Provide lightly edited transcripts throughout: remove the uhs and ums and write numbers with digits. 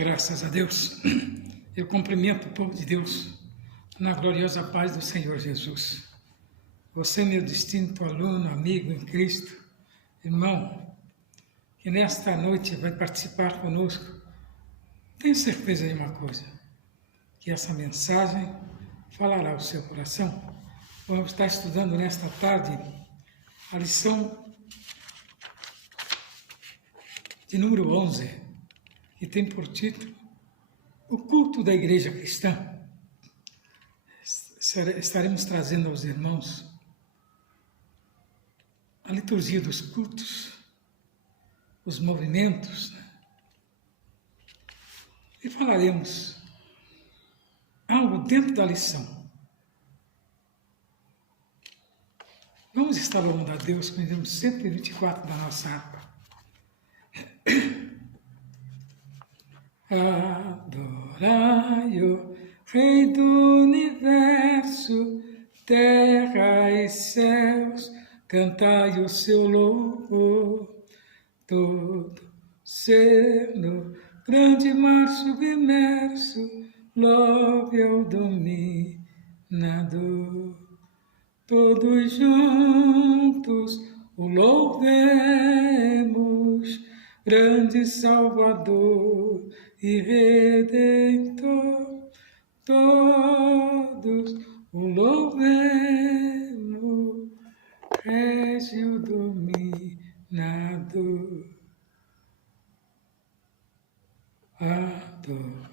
Graças a Deus, eu cumprimento o povo de Deus na gloriosa paz do Senhor Jesus. Você, meu distinto aluno, amigo em Cristo, irmão, que nesta noite vai participar conosco, tenho certeza de uma coisa, que essa mensagem falará ao seu coração. Vamos estar estudando nesta tarde a lição de número 11, que tem por título O Culto da Igreja Cristã. Estaremos trazendo aos irmãos a liturgia dos cultos, os movimentos, e falaremos algo dentro da lição. Vamos estar louvando a Deus com o número 124 da nossa harpa. Adorai-o, Rei do Universo, terra e céus, cantai o seu louvor. Todo ser no grande mar submerso, louve ao dominador. Todos juntos o louvemos, grande Salvador e Redentor. Todos o louvemos, Régio dominador.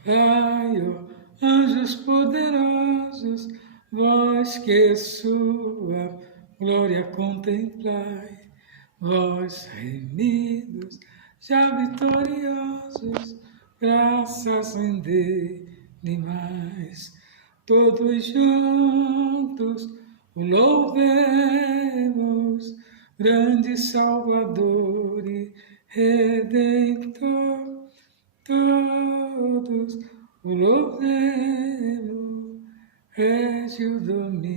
Adorai-o, anjos poderosos, vós que sua glória contemplai, vós remidos, já vitoriosos, graças rendei mais. Todos juntos o louvemos, grande Salvador e Redentor. Todos o louvemos, Régio dominador.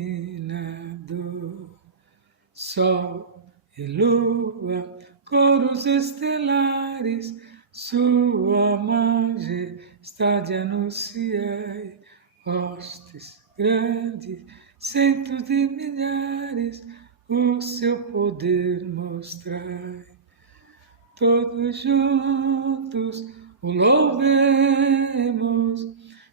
Sol e lua, coros estelares, sua majestade anunciai. Hostes grandes, centos de milhares, o seu poder mostrai. Todos juntos o louvemos,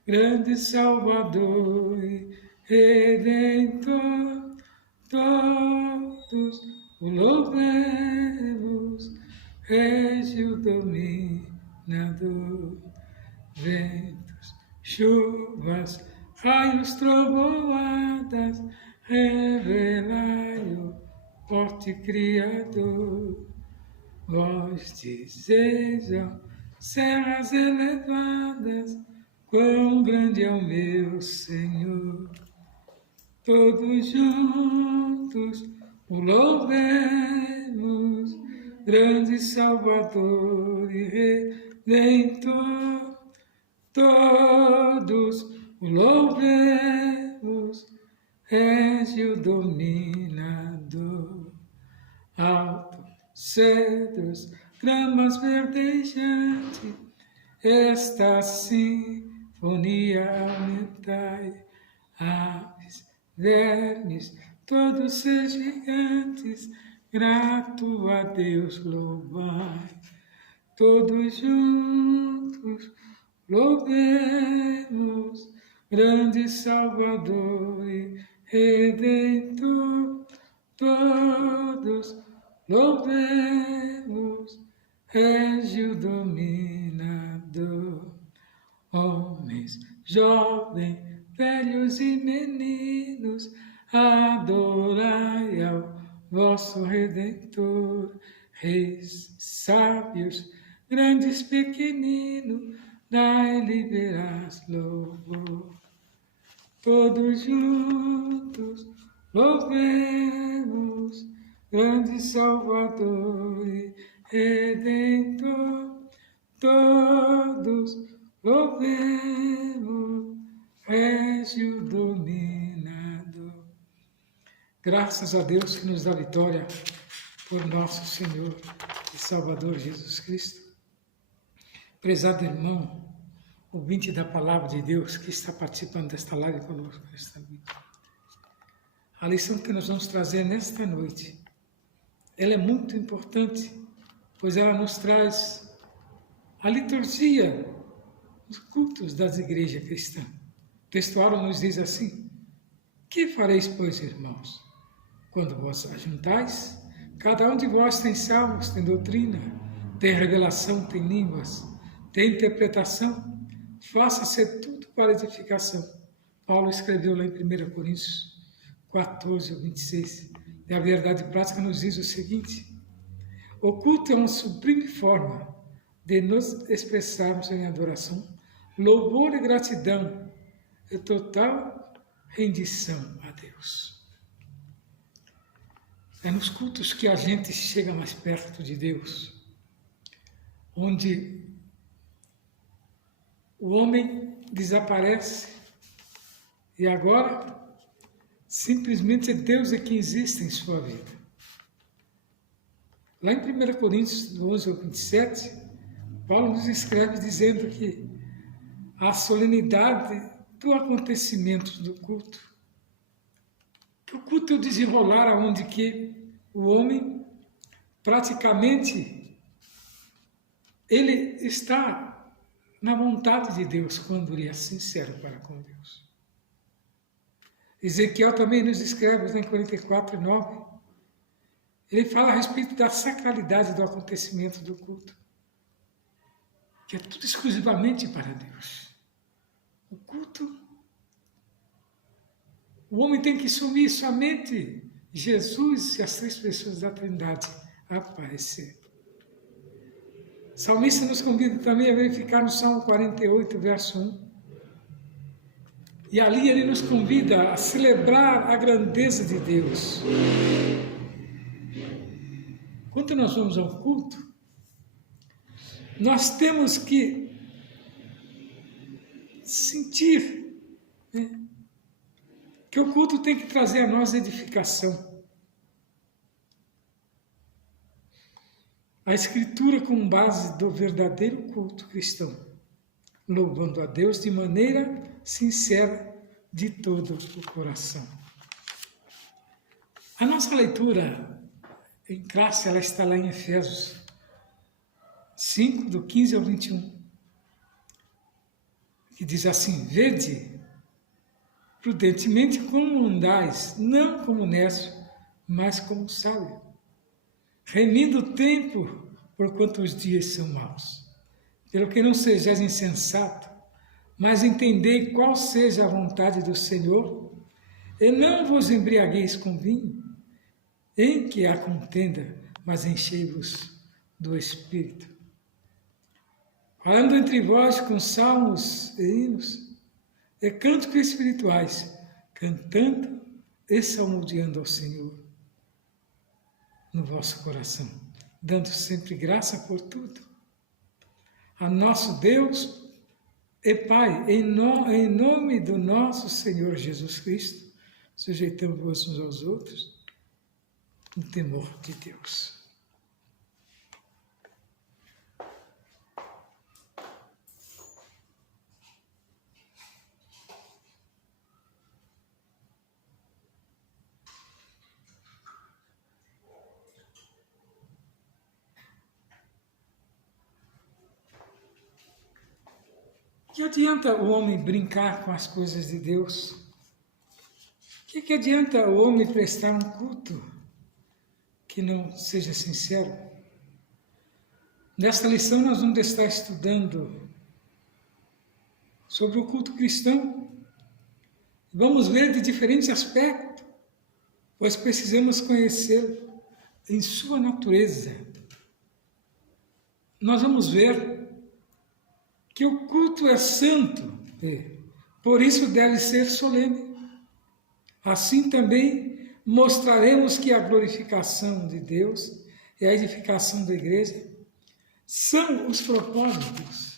grande Salvador e Redentor. Todos o louvemos, Régio dominador. Ventos, chuvas, raios, trovoadas, revelai-o, forte Criador. Vós dizeis, ó serras elevadas, quão grande é o meu Senhor. Todos juntos o louvemos, grande Salvador e Redentor. Todos o louvemos, Régio dominador. Alto, cedros, gramas verdejantes, esta sinfonia aumentai. Aves, vermes, todos seus gigantes, grato a Deus louvai. Todos juntos louvemos, grande Salvador e Redentor. Todos louvemos, Régio dominador. Homens, jovens, velhos e meninos, adorai ao vosso Redentor. Reis, sábios, grandes, pequeninos, dai-lhe veraz louvor. Todos juntos louvemos, grande Salvador e Redentor. Todos louvemos, Régio dominador. Graças a Deus que nos dá vitória por nosso Senhor e Salvador Jesus Cristo. Prezado irmão, ouvinte da Palavra de Deus que está participando desta live conosco nesta noite. A lição que nós vamos trazer nesta noite, ela é muito importante, pois ela nos traz a liturgia, os cultos das igrejas cristãs. O textual nos diz assim: que fareis, pois, irmãos, quando vos ajuntais? Cada um de vós tem salmos, tem doutrina, tem revelação, tem línguas, tem interpretação. Faça-se tudo para edificação. Paulo escreveu lá em 1 Coríntios 14, 26. E a verdade prática nos diz o seguinte: o culto é uma sublime forma de nos expressarmos em adoração, louvor e gratidão e total rendição a Deus. É nos cultos que a gente chega mais perto de Deus, onde o homem desaparece e agora simplesmente Deus é quem existe em sua vida. Lá em 1 Coríntios 11 ao 27, Paulo nos escreve dizendo que a solenidade do acontecimento do culto, que o culto é o desenrolar onde que o homem praticamente ele está na vontade de Deus quando ele é sincero para com Deus. Ezequiel também nos escreve em 44, 9. Ele fala a respeito da sacralidade do acontecimento do culto, que é tudo exclusivamente para Deus. O culto, o homem tem que sumir somente Jesus e as três pessoas da Trindade a aparecer. O salmista nos convida também a verificar no Salmo 48, verso 1. E ali ele nos convida a celebrar a grandeza de Deus. Quando nós vamos ao culto, nós temos que sentir, né, que o culto tem que trazer a nós edificação. A Escritura com base do verdadeiro culto cristão, louvando a Deus de maneira sincera de todo o coração. A nossa leitura em classe, ela está lá em Efésios 5, do 15 ao 21, que diz assim: vede prudentemente como andais, não como necios, mas como sábio, remindo o tempo, porquanto os dias são maus. Pelo que não sejais insensato, mas entendei qual seja a vontade do Senhor, e não vos embriagueis com vinho, em que há contenda, mas enchei-vos do Espírito. Falando entre vós com salmos e hinos, e cânticos espirituais, cantando e salmodiando ao Senhor no vosso coração, dando sempre graça por tudo a nosso Deus e Pai, em nome do nosso Senhor Jesus Cristo, sujeitamos-vos uns aos outros no temor de Deus. Que adianta o homem brincar com as coisas de Deus? Que adianta o homem prestar um culto que não seja sincero? Nesta lição nós vamos estar estudando sobre o culto cristão. Vamos ver de diferentes aspectos, pois precisamos conhecê-lo em sua natureza. Nós vamos ver que o culto é santo, por isso deve ser solene. Assim também mostraremos que a glorificação de Deus e a edificação da igreja são os propósitos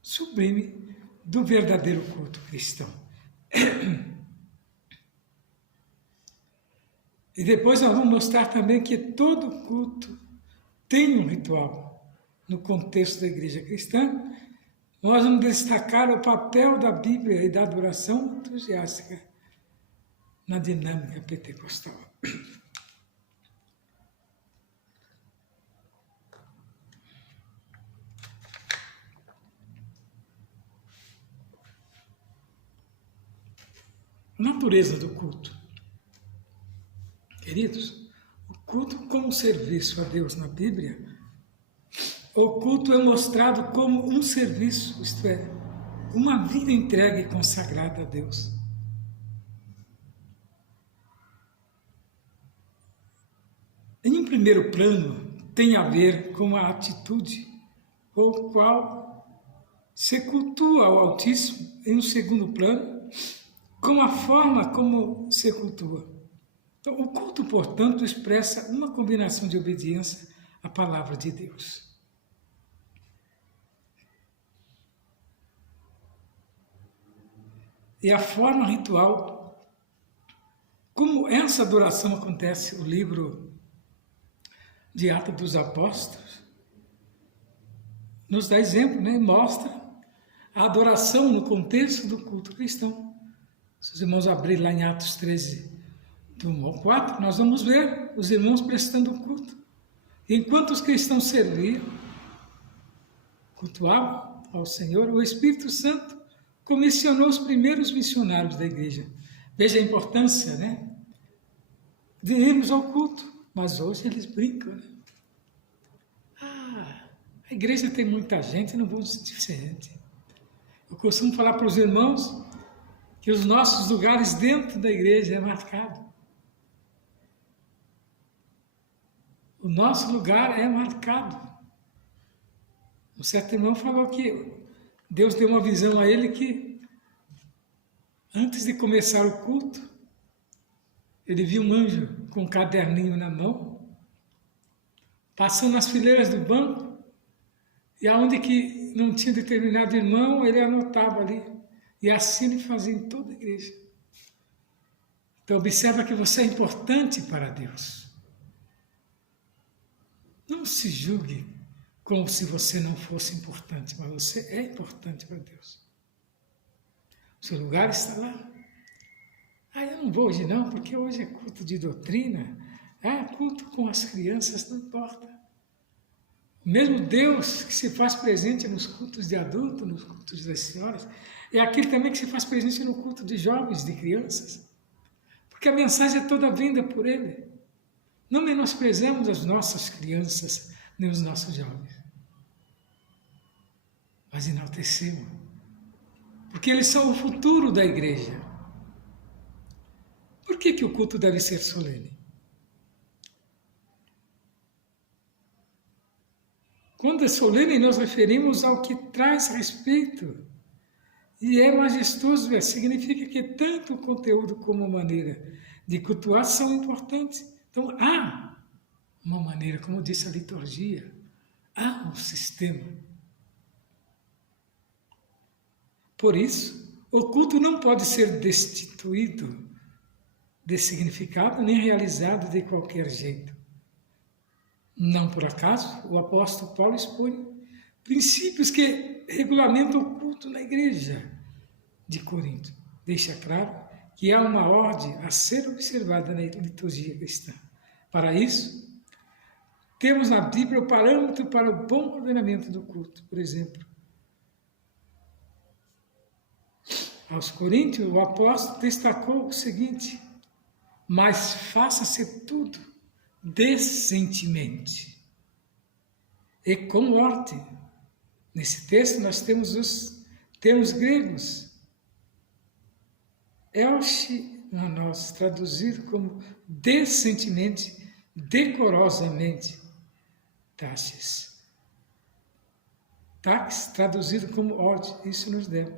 sublimes do verdadeiro culto cristão. E depois nós vamos mostrar também que todo culto tem um ritual no contexto da igreja cristã, nós vamos destacar o papel da Bíblia e da adoração entusiástica na dinâmica pentecostal. Natureza do culto. Queridos, o culto como serviço a Deus na Bíblia, o culto é mostrado como um serviço, isto é, uma vida entregue e consagrada a Deus. Em um primeiro plano, tem a ver com a atitude com a qual se cultua ao Altíssimo. Em um segundo plano, com a forma como se cultua. Então, o culto, portanto, expressa uma combinação de obediência à palavra de Deus. E a forma ritual, como essa adoração acontece, o livro de Atos dos Apóstolos nos dá exemplo, né? Mostra a adoração no contexto do culto cristão. Se os irmãos abrirem lá em Atos 13, do 1 ao 4, nós vamos ver os irmãos prestando culto. Enquanto os cristãos serviam, cultuavam ao Senhor, o Espírito Santo comissionou os primeiros missionários da igreja. Veja a importância, né, de irmos ao culto, mas hoje eles brincam, né? A igreja tem muita gente, não vou ser diferente. Eu costumo falar para os irmãos que os nossos lugares dentro da igreja é marcado. O nosso lugar é marcado. Um certo irmão falou que Deus deu uma visão a ele que, antes de começar o culto, ele viu um anjo com um caderninho na mão, passando nas fileiras do banco, e aonde que não tinha determinado irmão, ele anotava ali. E assim ele fazia em toda a igreja. Então observa que você é importante para Deus. Não se julgue como se você não fosse importante, mas você é importante para Deus. O seu lugar está lá. Eu não vou hoje não, porque hoje é culto de doutrina. Culto com as crianças, não importa. O mesmo Deus que se faz presente nos cultos de adultos, nos cultos das senhoras, é aquele também que se faz presente no culto de jovens, de crianças. Porque a mensagem é toda vinda por Ele. Não menosprezamos as nossas crianças, nem os nossos jovens. Mas enaltecemos. Porque eles são o futuro da igreja. Por que o culto deve ser solene? Quando é solene, nós referimos ao que traz respeito e é majestoso, significa que tanto o conteúdo como a maneira de cultuar são importantes. Então, há uma maneira, como disse a liturgia, há um sistema. Por isso, o culto não pode ser destituído de significado nem realizado de qualquer jeito. Não por acaso, o apóstolo Paulo expõe princípios que regulamentam o culto na igreja de Corinto. Deixa claro que há uma ordem a ser observada na liturgia cristã. Para isso, temos na Bíblia o parâmetro para o bom ordenamento do culto. Por exemplo, aos Coríntios, o apóstolo destacou o seguinte: mas faça-se tudo decentemente e com ordem. Nesse texto nós temos os termos gregos. Elchimanos, traduzido como decentemente, decorosamente. Taxis. Tax, traduzido como ordem. Isso nos deve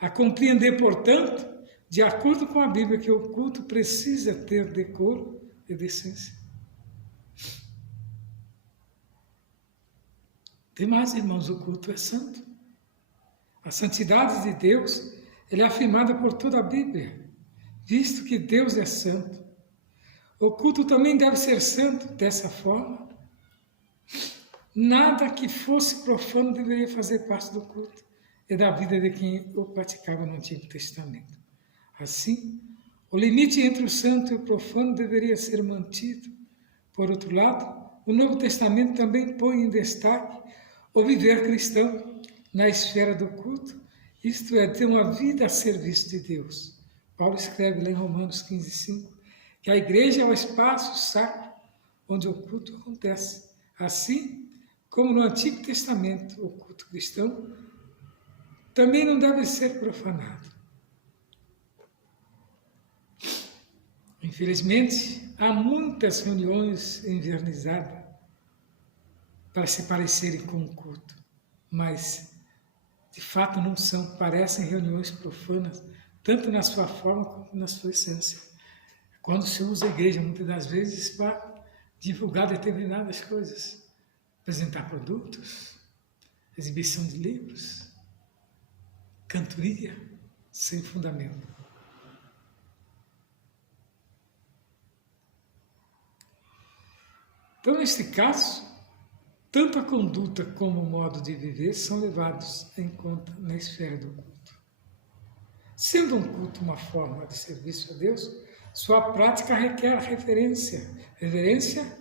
a compreender, portanto, de acordo com a Bíblia, que o culto precisa ter decoro e decência. Demais, irmãos, o culto é santo. A santidade de Deus é afirmada por toda a Bíblia, visto que Deus é santo. O culto também deve ser santo dessa forma. Nada que fosse profano deveria fazer parte do culto. e da vida de quem o praticava no Antigo Testamento. Assim, o limite entre o santo e o profano deveria ser mantido. Por outro lado, o Novo Testamento também põe em destaque o viver cristão na esfera do culto, isto é, ter uma vida a serviço de Deus. Paulo escreve lá em Romanos 15:5 que a igreja é o espaço sacro onde o culto acontece. Assim como no Antigo Testamento, o culto cristão também não deve ser profanado. Infelizmente, há muitas reuniões envernizadas para se parecerem com o culto, mas de fato não são, parecem reuniões profanas, tanto na sua forma como na sua essência. Quando se usa a igreja, muitas das vezes, para divulgar determinadas coisas, apresentar produtos, exibição de livros, cantoria, sem fundamento. Então, neste caso, tanto a conduta como o modo de viver são levados em conta na esfera do culto. Sendo um culto uma forma de serviço a Deus, sua prática requer reverência,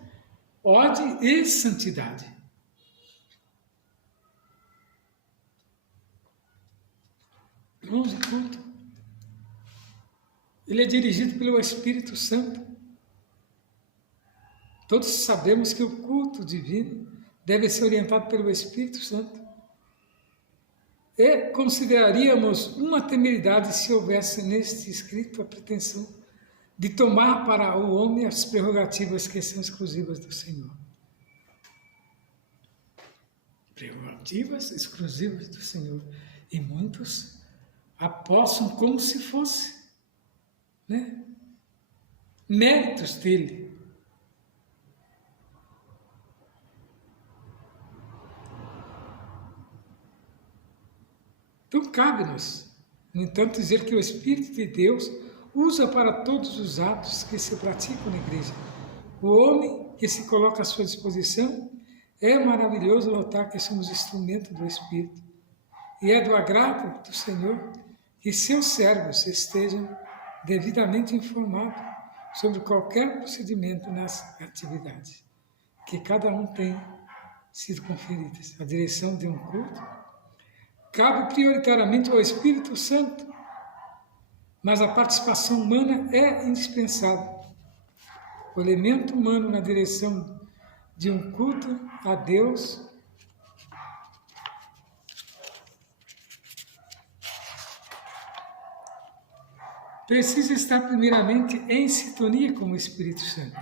ordem e santidade. Irmãos, o culto, ele é dirigido pelo Espírito Santo. Todos sabemos que o culto divino deve ser orientado pelo Espírito Santo. E consideraríamos uma temeridade se houvesse neste escrito a pretensão de tomar para o homem as prerrogativas que são exclusivas do Senhor. Prerrogativas exclusivas do Senhor. E muitos apostam como se fosse, méritos dele. Então cabe-nos, no entanto, dizer que o Espírito de Deus usa para todos os atos que se praticam na igreja. O homem que se coloca à sua disposição, é maravilhoso notar que somos instrumento do Espírito. E é do agrado do Senhor que seus servos estejam devidamente informados sobre qualquer procedimento nas atividades que cada um tem sido conferidas. A direção de um culto cabe prioritariamente ao Espírito Santo, mas a participação humana é indispensável. O elemento humano na direção de um culto a Deus precisa estar primeiramente em sintonia com o Espírito Santo.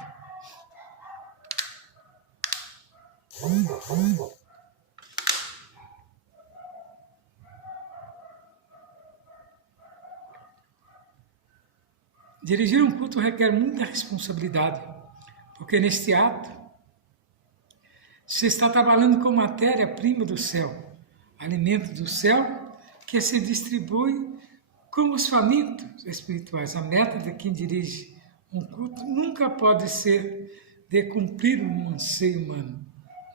Dirigir um culto requer muita responsabilidade, porque neste ato se está trabalhando com matéria-prima do céu, alimento do céu que se distribui como os famintos espirituais. A meta de quem dirige um culto nunca pode ser de cumprir um anseio humano,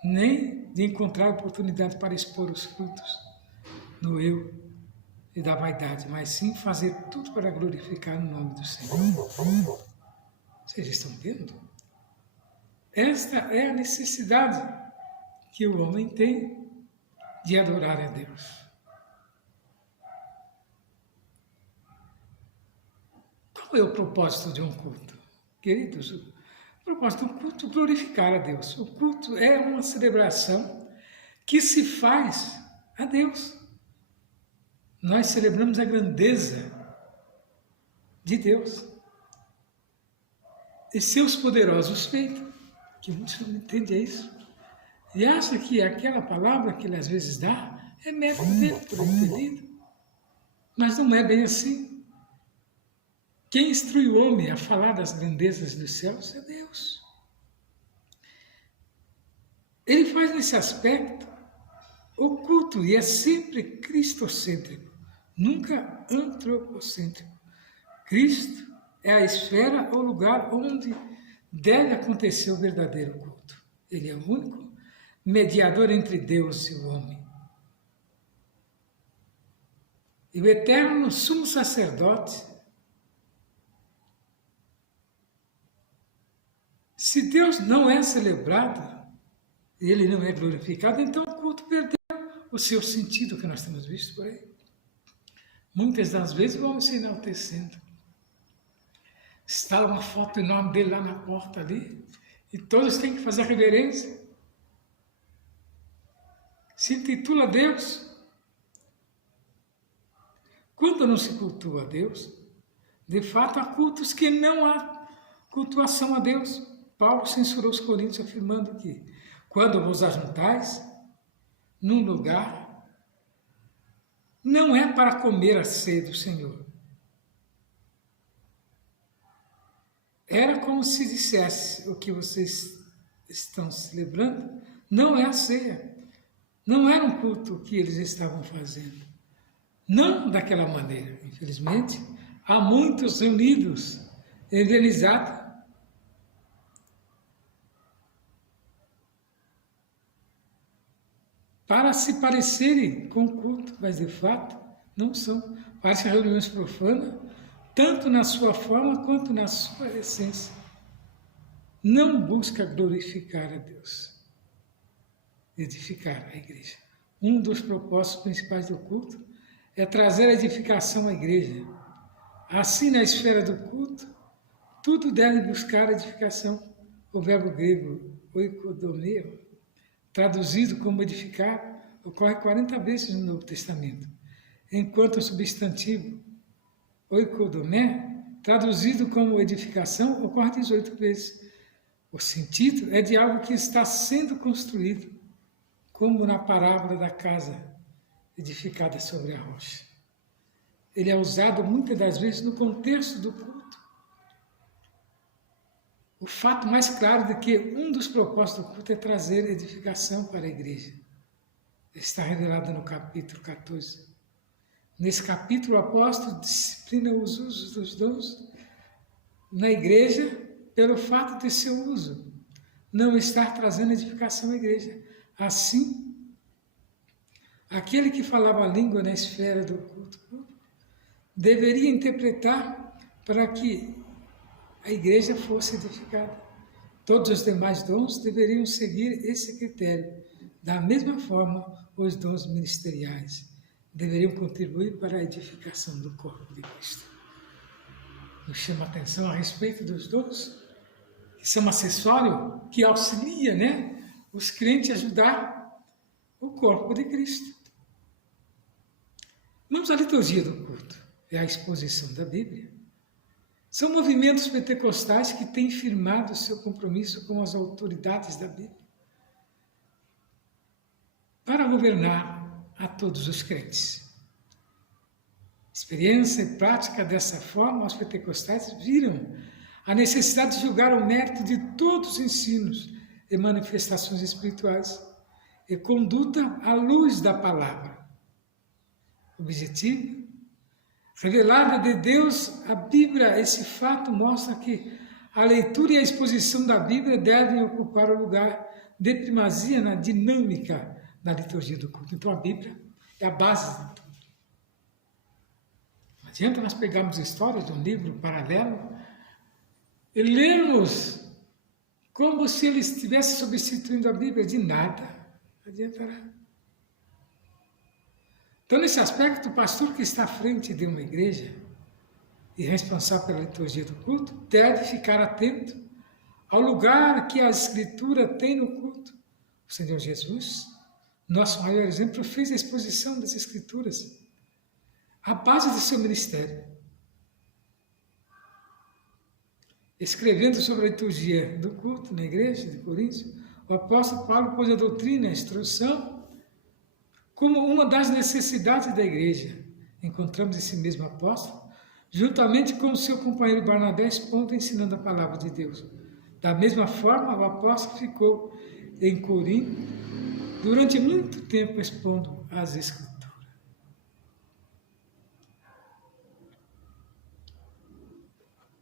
nem de encontrar oportunidade para expor os frutos do eu e da vaidade, mas sim fazer tudo para glorificar o nome do Senhor. Vocês estão vendo? Esta é a necessidade que o homem tem de adorar a Deus. Qual é o propósito de um culto? Queridos, o propósito do culto é glorificar a Deus. O culto é uma celebração que se faz a Deus. Nós celebramos a grandeza de Deus e seus poderosos feitos, que muitos não entendem isso. E acham que aquela palavra que ele às vezes dá é mérito dele por ele ter lido. Mas não é bem assim. Quem instrui o homem a falar das grandezas dos céus é Deus. Ele faz nesse aspecto o culto e é sempre cristocêntrico, nunca antropocêntrico. Cristo é a esfera ou lugar onde deve acontecer o verdadeiro culto. Ele é o único mediador entre Deus e o homem. E o eterno sumo sacerdote, se Deus não é celebrado, ele não é glorificado, então o culto perdeu o seu sentido que nós temos visto por aí. Muitas das vezes vamos se enaltecendo. Está uma foto enorme dele lá na porta ali, e todos têm que fazer reverência. Se intitula Deus. Quando não se cultua a Deus, de fato há cultos que não há cultuação a Deus. Paulo censurou os coríntios afirmando que quando vos ajuntais num lugar, não é para comer a ceia do Senhor. Era como se dissesse: o que vocês estão celebrando não é a ceia. Não era um culto que eles estavam fazendo. Não daquela maneira. Infelizmente, há muitos reunidos, evangelizados, para se parecerem com o culto, mas de fato não são. Parecem reuniões profanas, tanto na sua forma quanto na sua essência. Não busca glorificar a Deus, edificar a igreja. Um dos propósitos principais do culto é trazer a edificação à igreja. Assim, na esfera do culto, tudo deve buscar a edificação. O verbo grego oikodomeo, traduzido como edificar, ocorre 40 vezes no Novo Testamento, enquanto o substantivo oikodomé, traduzido como edificação, ocorre 18 vezes. O sentido é de algo que está sendo construído, como na parábola da casa edificada sobre a rocha. Ele é usado muitas das vezes no contexto do culto. O fato mais claro de que um dos propósitos do culto é trazer edificação para a igreja. Está revelado no capítulo 14. Nesse capítulo, o apóstolo disciplina os usos dos dons na igreja pelo fato de seu uso não estar trazendo edificação à igreja. Assim, aquele que falava a língua na esfera do culto deveria interpretar para que a igreja fosse edificada. Todos os demais dons deveriam seguir esse critério. Da mesma forma, os dons ministeriais deveriam contribuir para a edificação do corpo de Cristo. Nos chama a atenção a respeito dos dons, que são um acessório que auxilia, os crentes a ajudar o corpo de Cristo. Vamos à liturgia do culto. É a exposição da Bíblia. São movimentos pentecostais que têm firmado seu compromisso com as autoridades da Bíblia para governar a todos os crentes. Experiência e prática dessa forma, os pentecostais viram a necessidade de julgar o mérito de todos os ensinos e manifestações espirituais e conduta à luz da palavra. Objetivo: revelada de Deus, a Bíblia, esse fato mostra que a leitura e a exposição da Bíblia devem ocupar o lugar de primazia na dinâmica da liturgia do culto. Então a Bíblia é a base de tudo. Não adianta nós pegarmos histórias de um livro paralelo e lermos como se ele estivesse substituindo a Bíblia. De nada adiantará. Então, nesse aspecto, o pastor que está à frente de uma igreja e responsável pela liturgia do culto deve ficar atento ao lugar que a Escritura tem no culto. O Senhor Jesus, nosso maior exemplo, fez a exposição das Escrituras, a base do seu ministério. Escrevendo sobre a liturgia do culto na igreja de Corinto, o apóstolo Paulo pôs a doutrina, a instrução, como uma das necessidades da igreja. Encontramos esse mesmo apóstolo, juntamente com o seu companheiro Barnabé, expondo e ensinando a palavra de Deus. Da mesma forma, o apóstolo ficou em Corinto durante muito tempo expondo as Escrituras.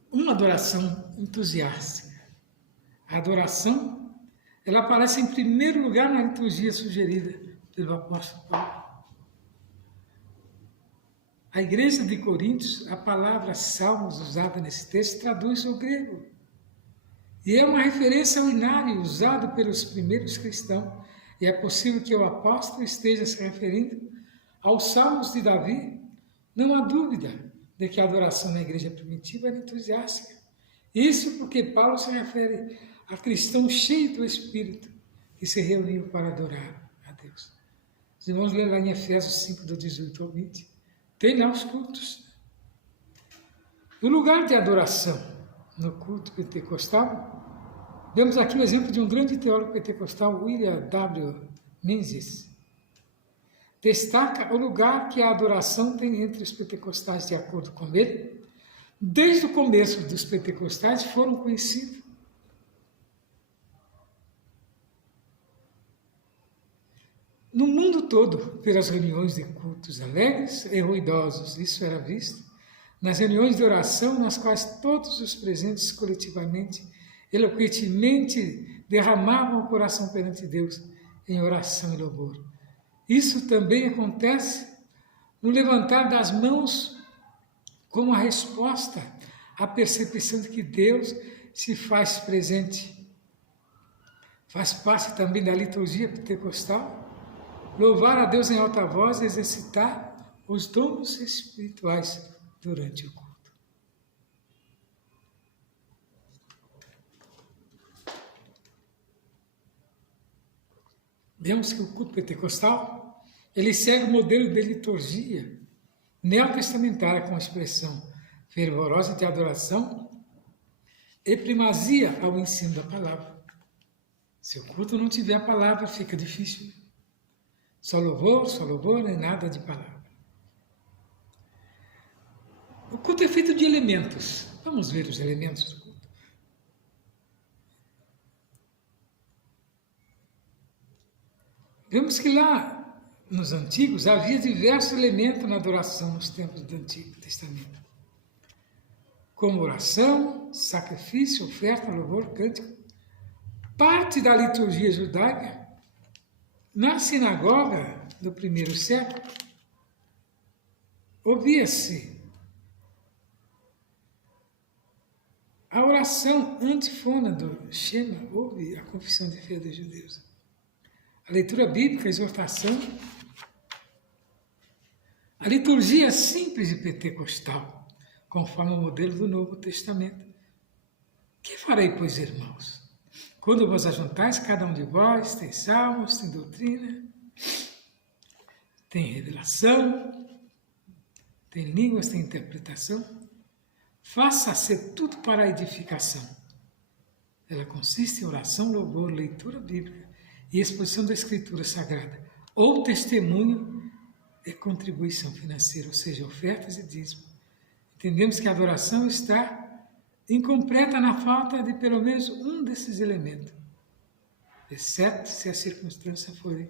Uma adoração entusiástica. A adoração, ela aparece em primeiro lugar na liturgia sugerida pelo apóstolo Paulo. A igreja de Coríntios, a palavra salmos usada nesse texto traduz o grego. E é uma referência ao inário usado pelos primeiros cristãos. E é possível que o apóstolo esteja se referindo aos salmos de Davi. Não há dúvida de que a adoração na igreja primitiva era entusiástica. Isso porque Paulo se refere a cristãos cheios do Espírito que se reuniam para adorar a Deus. Os irmãos lêem lá em Efésios 5, do 18 ao 20. Tem lá os cultos. O lugar de adoração no culto pentecostal, vemos aqui o exemplo de um grande teólogo pentecostal, William W. Menzies. Destaca o lugar que a adoração tem entre os pentecostais, de acordo com ele. Desde o começo dos pentecostais foram conhecidos no mundo todo pelas reuniões de cultos alegres e ruidosos. Isso era visto nas reuniões de oração, nas quais todos os presentes coletivamente, eloquentemente derramavam o coração perante Deus em oração e louvor. Isso também acontece no levantar das mãos como a resposta à percepção de que Deus se faz presente. Faz parte também da liturgia pentecostal louvar a Deus em alta voz e exercitar os dons espirituais durante o culto. Vemos que o culto pentecostal, ele segue o modelo de liturgia neotestamentária com a expressão fervorosa de adoração e primazia ao ensino da palavra. Se o culto não tiver a palavra, fica difícil. Só louvor, e nada de palavra. O culto é feito de elementos. Vamos ver os elementos do culto. Vemos que lá nos antigos havia diversos elementos na adoração nos tempos do Antigo Testamento, como oração, sacrifício, oferta, louvor, cântico. Parte da liturgia judaica, na sinagoga do primeiro século, ouvia-se a oração antífona do Shema, ouve a confissão de fé dos judeus. A leitura bíblica, a exortação, a liturgia simples e pentecostal, conforme o modelo do Novo Testamento. Que farei, pois, irmãos? Quando vos ajuntais, cada um de vós tem salmos, tem doutrina, tem revelação, tem línguas, tem interpretação. Faça-se tudo para a edificação. Ela consiste em oração, louvor, leitura bíblica e exposição da Escritura Sagrada, ou testemunho e contribuição financeira, ou seja, ofertas e dízimo. Entendemos que a adoração está incompleta na falta de pelo menos um desses elementos, exceto se a circunstância for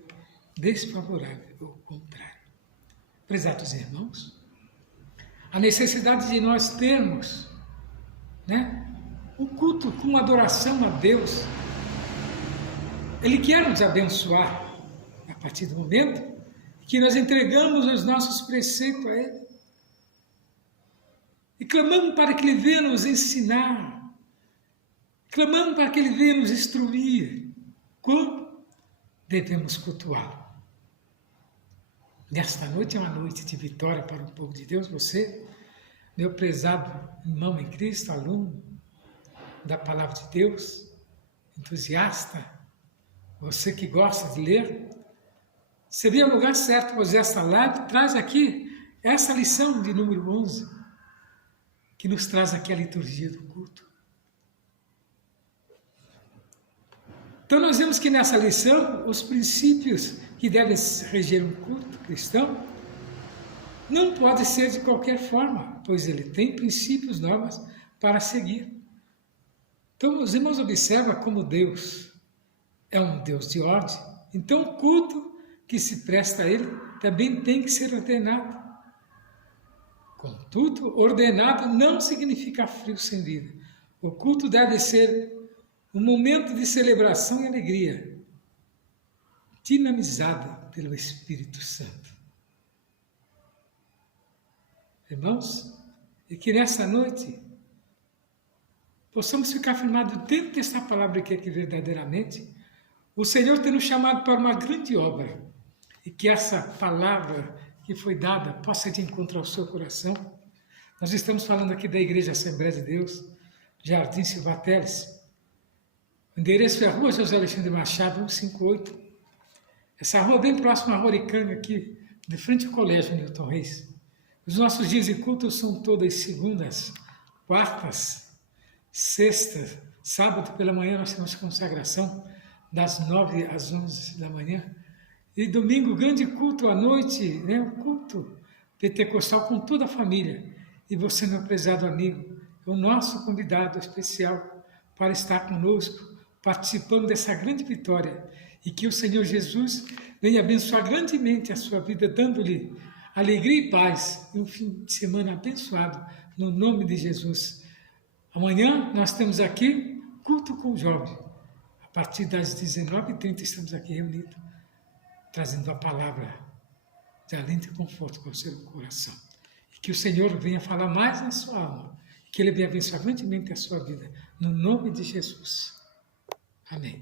desfavorável ou contrária. Prezados irmãos, a necessidade de nós termos um culto com adoração a Deus, Ele quer nos abençoar a partir do momento que nós entregamos os nossos preceitos a Ele e clamamos para que Ele venha nos ensinar, clamamos para que Ele venha nos instruir como devemos cultuá-lo. Nesta noite é uma noite de vitória para o povo de Deus. Você, meu prezado irmão em Cristo, aluno da Palavra de Deus, entusiasta, você que gosta de ler, seria o lugar certo, pois esta live traz aqui essa lição de número 11, que nos traz aqui a liturgia do culto. Então nós vemos que nessa lição, os princípios que devem reger um culto cristão não pode ser de qualquer forma, pois ele tem princípios, normas para seguir. Então os irmãos observam como Deus é um Deus de ordem, então o culto que se presta a Ele também tem que ser ordenado. Contudo, ordenado não significa frio sem vida. O culto deve ser um momento de celebração e alegria, dinamizada pelo Espírito Santo. irmãos, e que nessa noite possamos ficar firmados dentro dessa palavra que verdadeiramente o Senhor tem nos chamado para uma grande obra e que essa palavra que foi dada possa de encontro ao seu coração. Nós estamos falando aqui da Igreja Assembleia de Deus, Jardim Silva Teles. O endereço é a Rua José Alexandre Machado, 158. Essa rua bem próxima à Roricanga, aqui, de frente ao Colégio Newton Reis. Os nossos dias de culto são todas segundas, quartas, sextas, sábado pela manhã nós temos consagração, das 9 às 11 da manhã. E domingo, grande culto à noite, né? O culto pentecostal com toda a família. E você, meu prezado amigo, é o nosso convidado especial para estar conosco, participando dessa grande vitória. E que o Senhor Jesus venha abençoar grandemente a sua vida, dando-lhe alegria e paz e um fim de semana abençoado, no nome de Jesus. Amanhã nós temos aqui culto com o jovem. A partir das 19h30 estamos aqui reunidos, trazendo a palavra de alento e conforto para o seu coração. E que o Senhor venha falar mais na sua alma, que Ele venha abençoar grandemente a sua vida, no nome de Jesus. Amém.